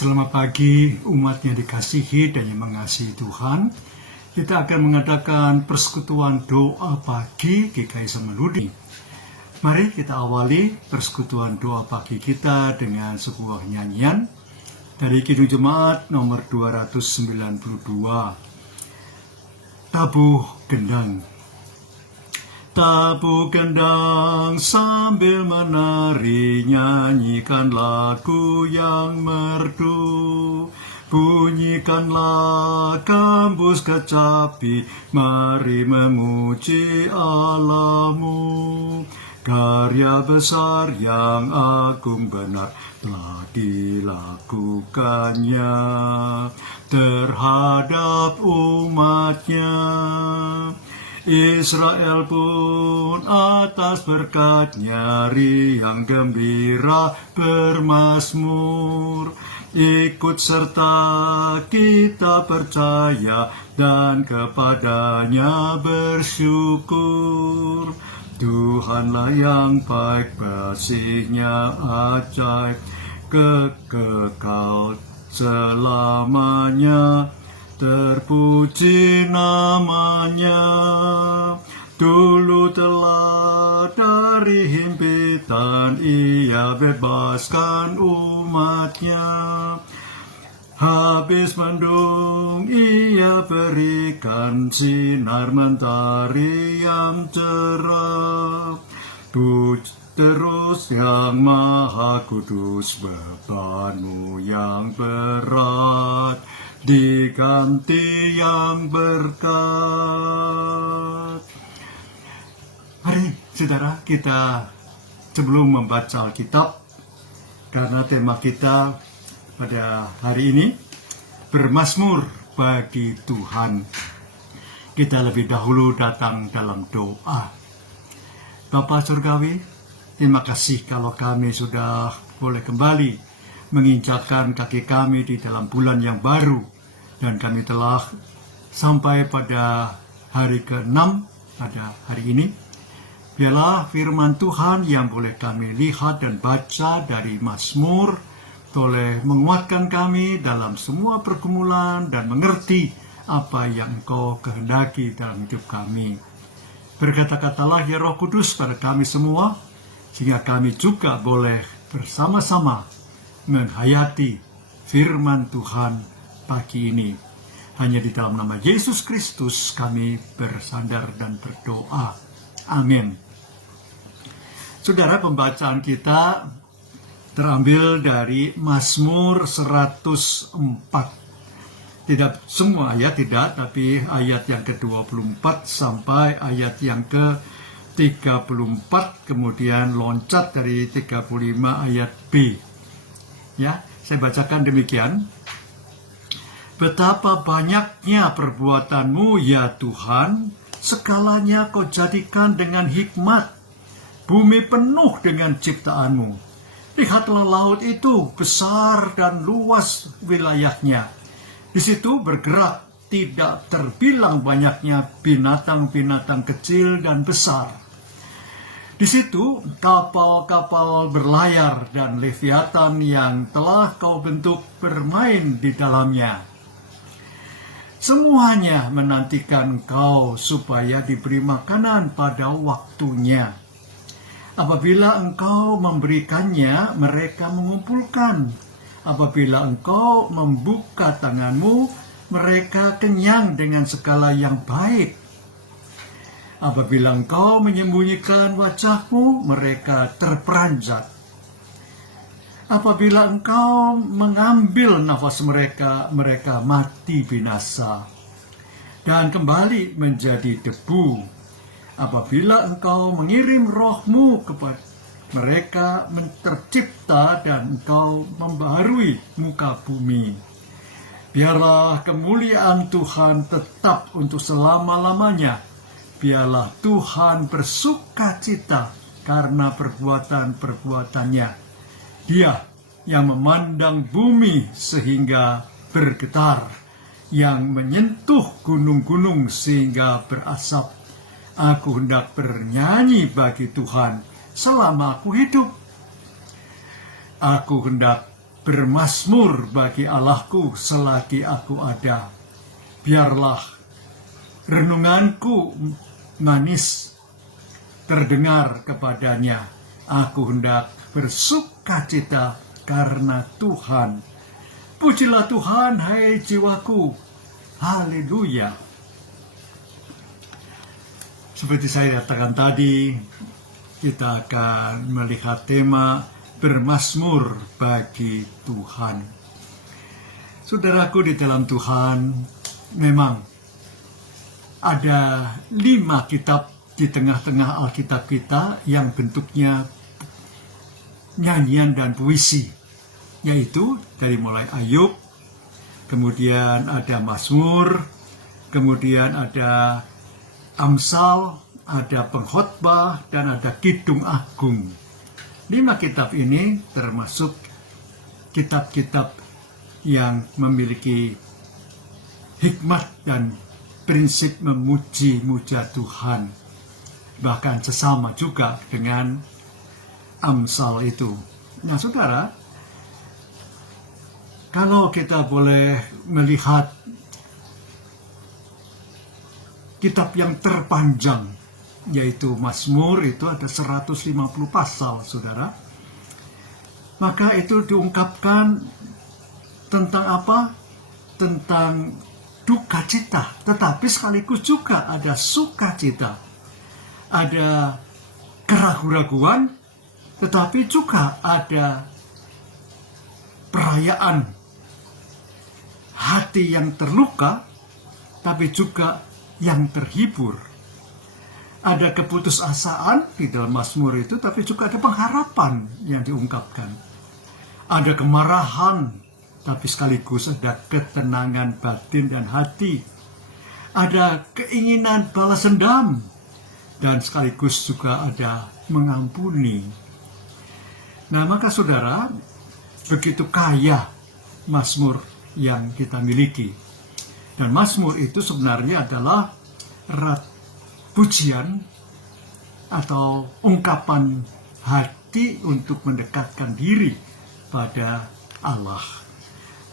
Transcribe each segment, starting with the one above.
Selamat pagi umat yang dikasihi dan yang mengasihi Tuhan. Kita akan mengadakan persekutuan doa pagi GKI Samanhudi. Mari kita awali persekutuan doa pagi kita dengan sebuah nyanyian dari Kidung Jemaat nomor 292. Tabuh gendang. Tabuh gendang sambil menari, nyanyikan lagu yang merdu. Bunyikanlah gambus kecapi, mari memuji Allahmu. Karya besar yang agung benar telah dilakukannya terhadap umatnya. Israel pun atas berkat-Nya riang gembira bermazmur. Ikut serta kita percaya dan kepadanya bersyukur. Tuhanlah yang baik, kasih-Nya ajaib, kekal selamanya. Terpuji namanya. Dulu telah dari himpitan Ia bebaskan umatnya. Habis mendung Ia berikan sinar mentari yang cerah. Terus yang Maha Kudus, bebanmu yang berat diganti yang berkat. Mari saudara, kita sebelum membaca Alkitab, karena tema kita pada hari ini bermazmur bagi Tuhan, kita lebih dahulu datang dalam doa. Bapa Surgawi, terima kasih kalau kami sudah boleh kembali menginjakkan kaki kami di dalam bulan yang baru, dan kami telah sampai pada hari ke-6 pada hari ini. Biarlah firman Tuhan yang boleh kami lihat dan baca dari Mazmur boleh menguatkan kami dalam semua pergumulan dan mengerti apa yang Engkau kehendaki dalam hidup kami. Berkata-katalah ya Roh Kudus pada kami semua, sehingga kami juga boleh bersama-sama menghayati firman Tuhan pagi ini. Hanya di dalam nama Yesus Kristus kami bersandar dan berdoa. Amin. Saudara, pembacaan kita terambil dari Mazmur 104. Tidak semua ayat, tidak, tapi ayat yang ke-24 sampai ayat yang ke-34, kemudian loncat dari 35 ayat B. Ya, saya bacakan demikian. Betapa banyaknya perbuatanmu ya Tuhan, segalanya Kau jadikan dengan hikmat. Bumi penuh dengan ciptaanmu. Lihatlah laut itu besar dan luas wilayahnya. Di situ bergerak tidak terbilang banyaknya binatang-binatang kecil dan besar. Di situ kapal-kapal berlayar dan leviatan yang telah Kau bentuk bermain di dalamnya. Semuanya menantikan Kau supaya diberi makanan pada waktunya. Apabila Engkau memberikannya, mereka mengumpulkan. Apabila Engkau membuka tanganmu, mereka kenyang dengan segala yang baik. Apabila Engkau menyembunyikan wajahmu, mereka terperanjat. Apabila Engkau mengambil nafas mereka, mereka mati binasa dan kembali menjadi debu. Apabila Engkau mengirim roh-Mu kepada mereka, tercipta dan Engkau membaharui muka bumi. Biarlah kemuliaan Tuhan tetap untuk selama-lamanya. Biarlah Tuhan bersukacita karena perbuatan-perbuatannya. Dia yang memandang bumi sehingga bergetar, yang menyentuh gunung-gunung sehingga berasap. Aku hendak bernyanyi bagi Tuhan selama aku hidup. Aku hendak bermasmur bagi Allahku selagi aku ada. Biarlah renunganku manis terdengar kepadanya. Aku hendak bersukacita karena Tuhan. Pujilah Tuhan, hai jiwaku. Haleluya. Seperti saya katakan tadi, kita akan melihat tema bermasmur bagi Tuhan. Saudaraku di dalam Tuhan, memang ada 5 kitab di tengah-tengah Alkitab kita yang bentuknya nyanyian dan puisi, yaitu dari mulai Ayub, kemudian ada Mazmur, kemudian ada Amsal, ada Pengkhotbah, dan ada Kidung Agung. 5 kitab ini termasuk kitab-kitab yang memiliki hikmat dan prinsip memuji-muja Tuhan. Bahkan sesama juga dengan Amsal itu. Nah, saudara, kalau kita boleh melihat kitab yang terpanjang, yaitu Mazmur, itu ada 150 pasal, saudara. Maka itu diungkapkan tentang apa? Tentang duka cita, tetapi sekaligus juga ada sukacita. Ada keraguan-raguan, tetapi juga ada perayaan hati yang terluka, tapi juga yang terhibur. Ada keputusasaan di dalam Mazmur itu, tapi juga ada pengharapan yang diungkapkan. Ada kemarahan, tapi sekaligus ada ketenangan batin dan hati. Ada keinginan balas dendam, dan sekaligus juga ada mengampuni. Nah, maka saudara, begitu kaya Mazmur yang kita miliki. Dan Mazmur itu sebenarnya adalah pujian atau ungkapan hati untuk mendekatkan diri pada Allah.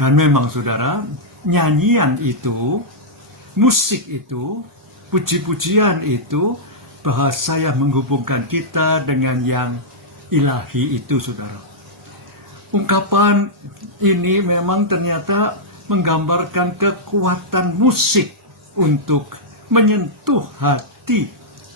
Dan memang saudara, nyanyian itu, musik itu, puji-pujian itu bahasa yang menghubungkan kita dengan yang ilahi itu, saudara. Ungkapan ini memang ternyata menggambarkan kekuatan musik untuk menyentuh hati,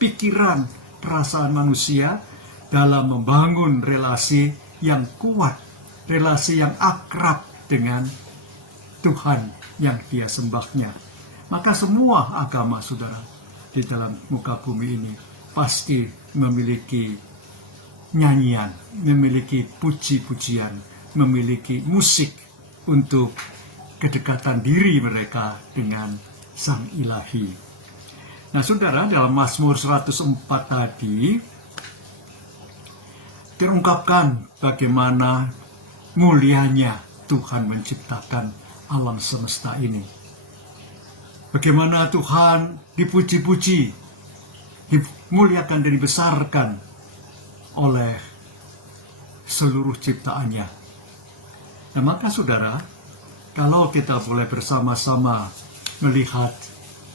pikiran, perasaan manusia dalam membangun relasi yang kuat, relasi yang akrab dengan Tuhan yang dia sembahnya. Maka semua agama, saudara, di dalam muka bumi ini pasti memiliki nyanyian, memiliki puji-pujian, memiliki musik untuk kedekatan diri mereka dengan Sang Ilahi. Nah, saudara, dalam Mazmur 104 tadi terungkapkan bagaimana mulianya Tuhan menciptakan alam semesta ini. Bagaimana Tuhan dipuji-puji, dimuliakan dan dibesarkan oleh seluruh ciptaannya. Nah, maka saudara, kalau kita boleh bersama-sama melihat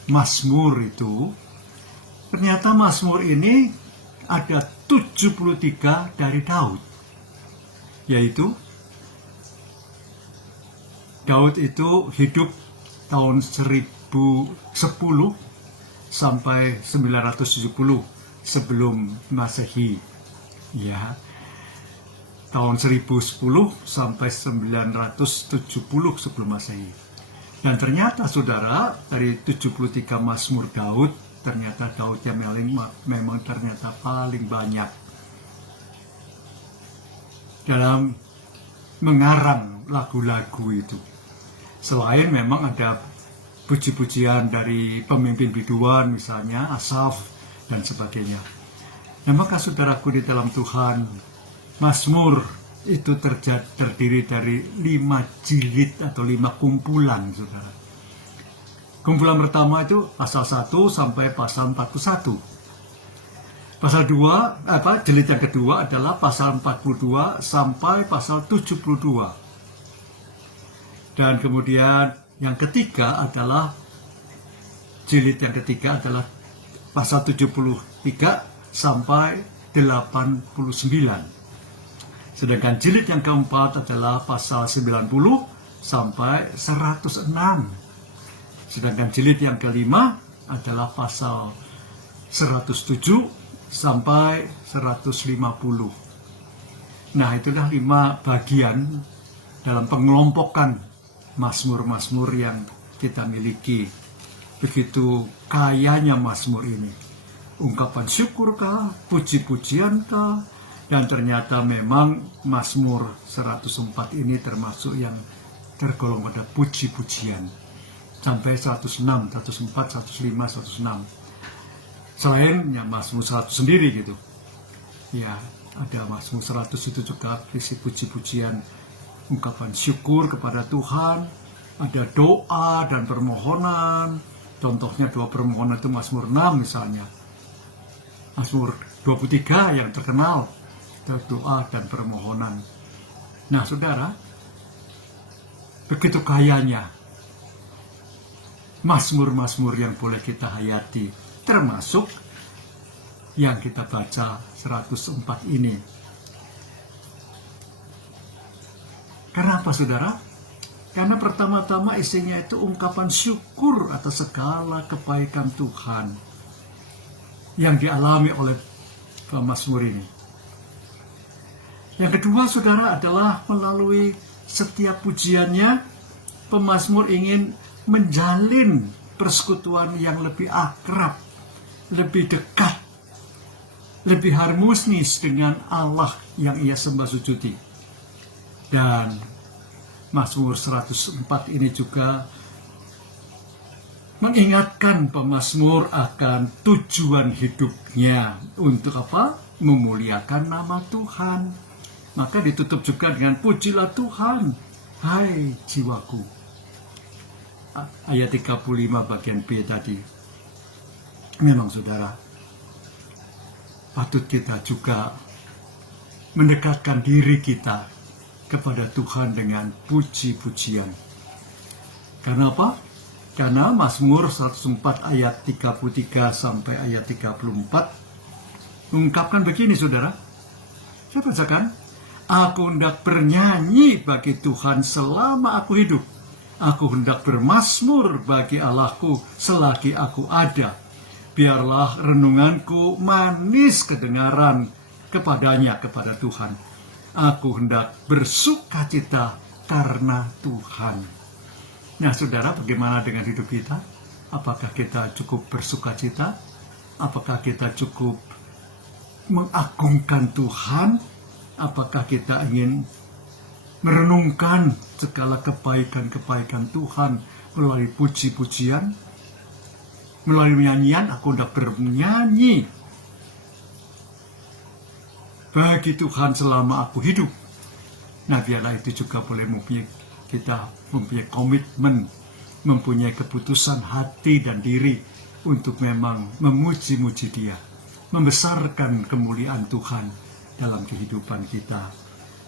Mazmur itu, ternyata Mazmur ini ada 73 dari Daud. Yaitu, Daud itu hidup tahun 1010 sampai 970 sebelum Masehi. Ya, tahun 1010 sampai 970 sebelum Masehi. Dan ternyata saudara, dari 73 Mazmur Daud, ternyata Daud yang memang ternyata paling banyak dalam mengarang lagu-lagu itu. Selain memang ada puji-pujian dari pemimpin biduan, misalnya Asaf dan sebagainya. Nah, maka saudaraku di dalam Tuhan, Mazmur itu terdiri dari 5 jilid atau 5 kumpulan, saudara. Kumpulan pertama itu pasal 1 sampai pasal 41. Pasal 2, jilid yang kedua adalah pasal 42 sampai pasal 72. Dan kemudian yang ketiga adalah jilid yang ketiga adalah pasal 73 sampai 89. Sedangkan jilid yang keempat adalah pasal 90 sampai 106. Sedangkan jilid yang kelima adalah pasal 107 sampai 150. Nah, itulah 5 bagian dalam pengelompokan mazmur-mazmur yang kita miliki. Begitu kayanya mazmur ini. Ungkapan syukurkah, puji-pujiankah, dan ternyata memang mazmur 104 ini termasuk yang tergolong pada puji-pujian. Sampai 106, 104, 105, 106. Selain yang mazmur 100 sendiri gitu. Ya, ada mazmur 100 itu juga isi puji-pujian, ungkapan syukur kepada Tuhan, ada doa dan permohonan. Contohnya doa permohonan itu mazmur 6 misalnya. Mazmur 23 yang terkenal, doa dan permohonan. Nah, saudara, begitu kayanya mazmur-mazmur yang boleh kita hayati, termasuk yang kita baca 104 ini. Karena apa, saudara? Karena pertama-tama isinya itu ungkapan syukur atas segala kebaikan Tuhan yang dialami oleh pemazmur ini. Yang kedua, saudara, adalah melalui setiap pujiannya, pemazmur ingin menjalin persekutuan yang lebih akrab, lebih dekat, lebih harmonis dengan Allah yang ia sembah sujudi. Dan mazmur 104 ini juga mengingatkan pemazmur akan tujuan hidupnya. Untuk apa? Memuliakan nama Tuhan. Maka ditutup juga dengan pujilah Tuhan, hai jiwaku. Ayat 35 bagian B tadi. Memang, saudara, patut kita juga mendekatkan diri kita kepada Tuhan dengan puji-pujian. Karena apa? Karena Mazmur 104 ayat 33 sampai ayat 34 mengungkapkan begini, saudara. Saya bacakan. Aku hendak bernyanyi bagi Tuhan selama aku hidup. Aku hendak bermazmur bagi Allahku selagi aku ada. Biarlah renunganku manis kedengaran kepadanya, kepada Tuhan. Aku hendak bersukacita karena Tuhan. Nah, saudara, bagaimana dengan hidup kita? Apakah kita cukup bersukacita? Apakah kita cukup mengagungkan Tuhan? Apakah kita ingin merenungkan segala kebaikan-kebaikan Tuhan melalui puji-pujian? Melalui nyanyian, aku hendak bernyanyi bagi Tuhan selama aku hidup. Nah, biarlah itu juga boleh kita mempunyai komitmen, mempunyai keputusan hati dan diri untuk memang memuji-muji Dia, membesarkan kemuliaan Tuhan dalam kehidupan kita.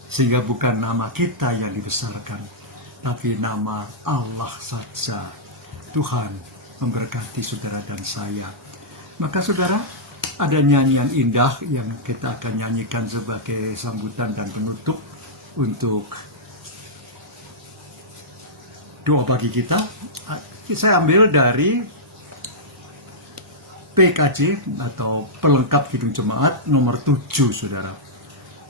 Sehingga bukan nama kita yang dibesarkan, tapi nama Allah saja. Tuhan memberkati saudara dan saya. Maka, saudara, ada nyanyian indah yang kita akan nyanyikan sebagai sambutan dan penutup untuk doa bagi kita. Saya ambil dari PKJ atau Pelengkap Kidung Jemaat nomor 7, saudara.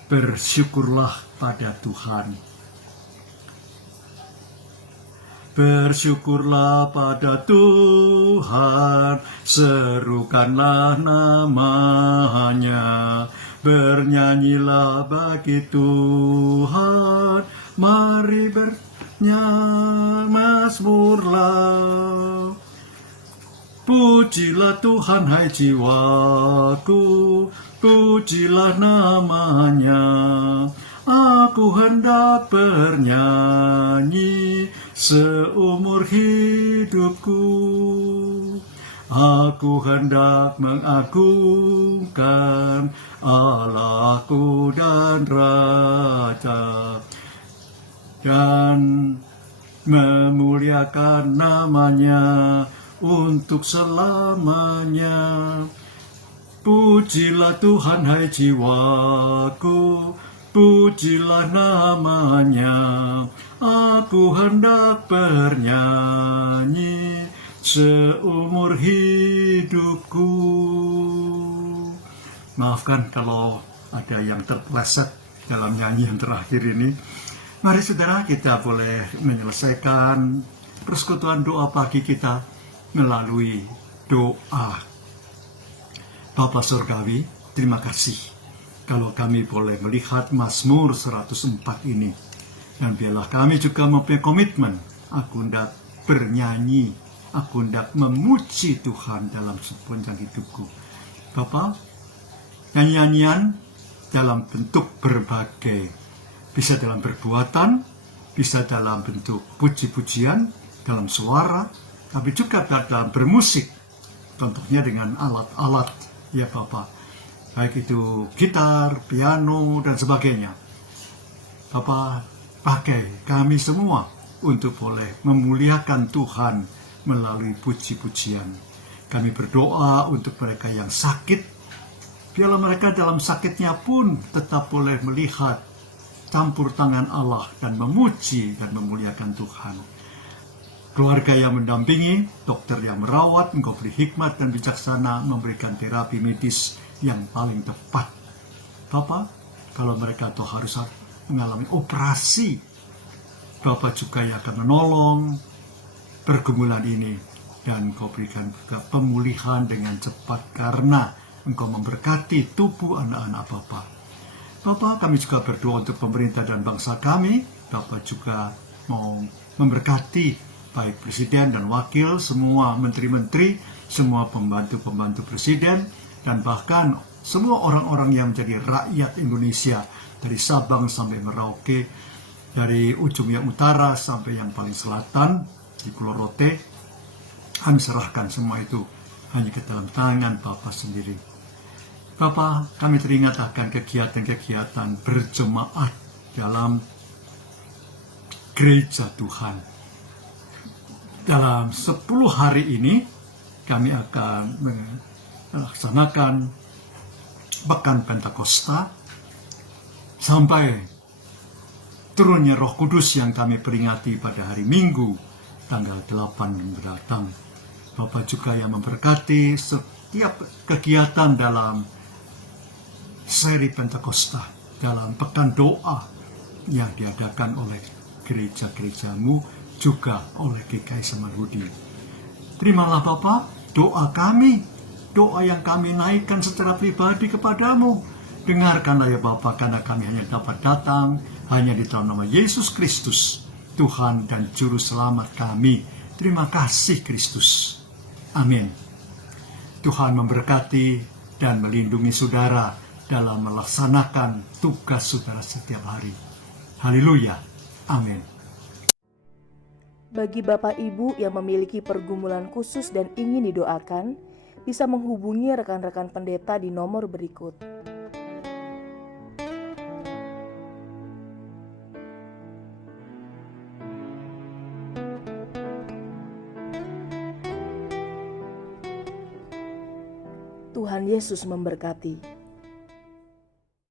Bersyukurlah pada Tuhan. Bersyukurlah pada Tuhan, serukanlah namanya, bernyanyilah bagi Tuhan, mari bernyanyi-mazmurlah. Pujilah Tuhan, hai jiwaku, pujilah namanya. Aku hendak bernyanyi seumur hidupku. Aku hendak mengagungkan Allahku dan Raja. Dan memuliakan namanya untuk selamanya. Pujilah Tuhan hai jiwaku, pujilah namanya. Aku hendak bernyanyi seumur hidupku. Maafkan kalau ada yang terpeleset dalam nyanyian terakhir ini. Mari saudara, kita boleh menyelesaikan persekutuan doa pagi kita melalui doa. Bapa Surgawi, terima kasih kalau kami boleh melihat Mazmur 104 ini. Dan biarlah kami juga mempunyai komitmen, aku hendak bernyanyi, aku hendak memuji Tuhan dalam sepanjang hidupku. Bapa, nyanyian dalam bentuk berbagai, bisa dalam perbuatan, bisa dalam bentuk puji-pujian, dalam suara, tapi juga dalam bermusik, contohnya dengan alat-alat, ya Bapak, baik itu gitar, piano, dan sebagainya. Bapak, pakai kami semua untuk boleh memuliakan Tuhan melalui puji-pujian. Kami berdoa untuk mereka yang sakit, biarlah mereka dalam sakitnya pun tetap boleh melihat campur tangan Allah dan memuji dan memuliakan Tuhan. Keluarga yang mendampingi, dokter yang merawat, Engkau beri hikmat dan bijaksana memberikan terapi medis yang paling tepat. Bapak, kalau mereka harus mengalami operasi, Bapak juga yang akan menolong pergumulan ini, dan Engkau berikan juga pemulihan dengan cepat karena Engkau memberkati tubuh anak-anak Bapak. Bapak, kami juga berdoa untuk pemerintah dan bangsa kami. Bapak juga mau memberkati baik presiden dan wakil, semua menteri-menteri, semua pembantu-pembantu presiden, dan bahkan semua orang-orang yang menjadi rakyat Indonesia, dari Sabang sampai Merauke, dari ujung yang utara sampai yang paling selatan, di Pulau Rote. Kami serahkan semua itu hanya ke dalam tangan Bapak sendiri. Bapak, kami teringat akan kegiatan-kegiatan berjemaat dalam gereja Tuhan. Dalam 10 hari ini, kami akan melaksanakan Pekan Pentakosta sampai turunnya Roh Kudus yang kami peringati pada hari Minggu, tanggal 8 mendatang. Bapak juga yang memberkati setiap kegiatan dalam seri Pentakosta, dalam pekan doa yang diadakan oleh gereja-gerejamu, juga oleh GKI Samanhudi. Terimalah Bapak doa kami, doa yang kami naikkan secara pribadi kepadamu. Dengarkanlah ya Bapak, karena kami hanya dapat datang hanya di dalam nama Yesus Kristus, Tuhan dan Juru Selamat kami. Terima kasih Kristus. Amin. Tuhan memberkati dan melindungi saudara dalam melaksanakan tugas saudara setiap hari. Haleluya. Amin. Bagi Bapak Ibu yang memiliki pergumulan khusus dan ingin didoakan, bisa menghubungi rekan-rekan pendeta di nomor berikut. Tuhan Yesus memberkati.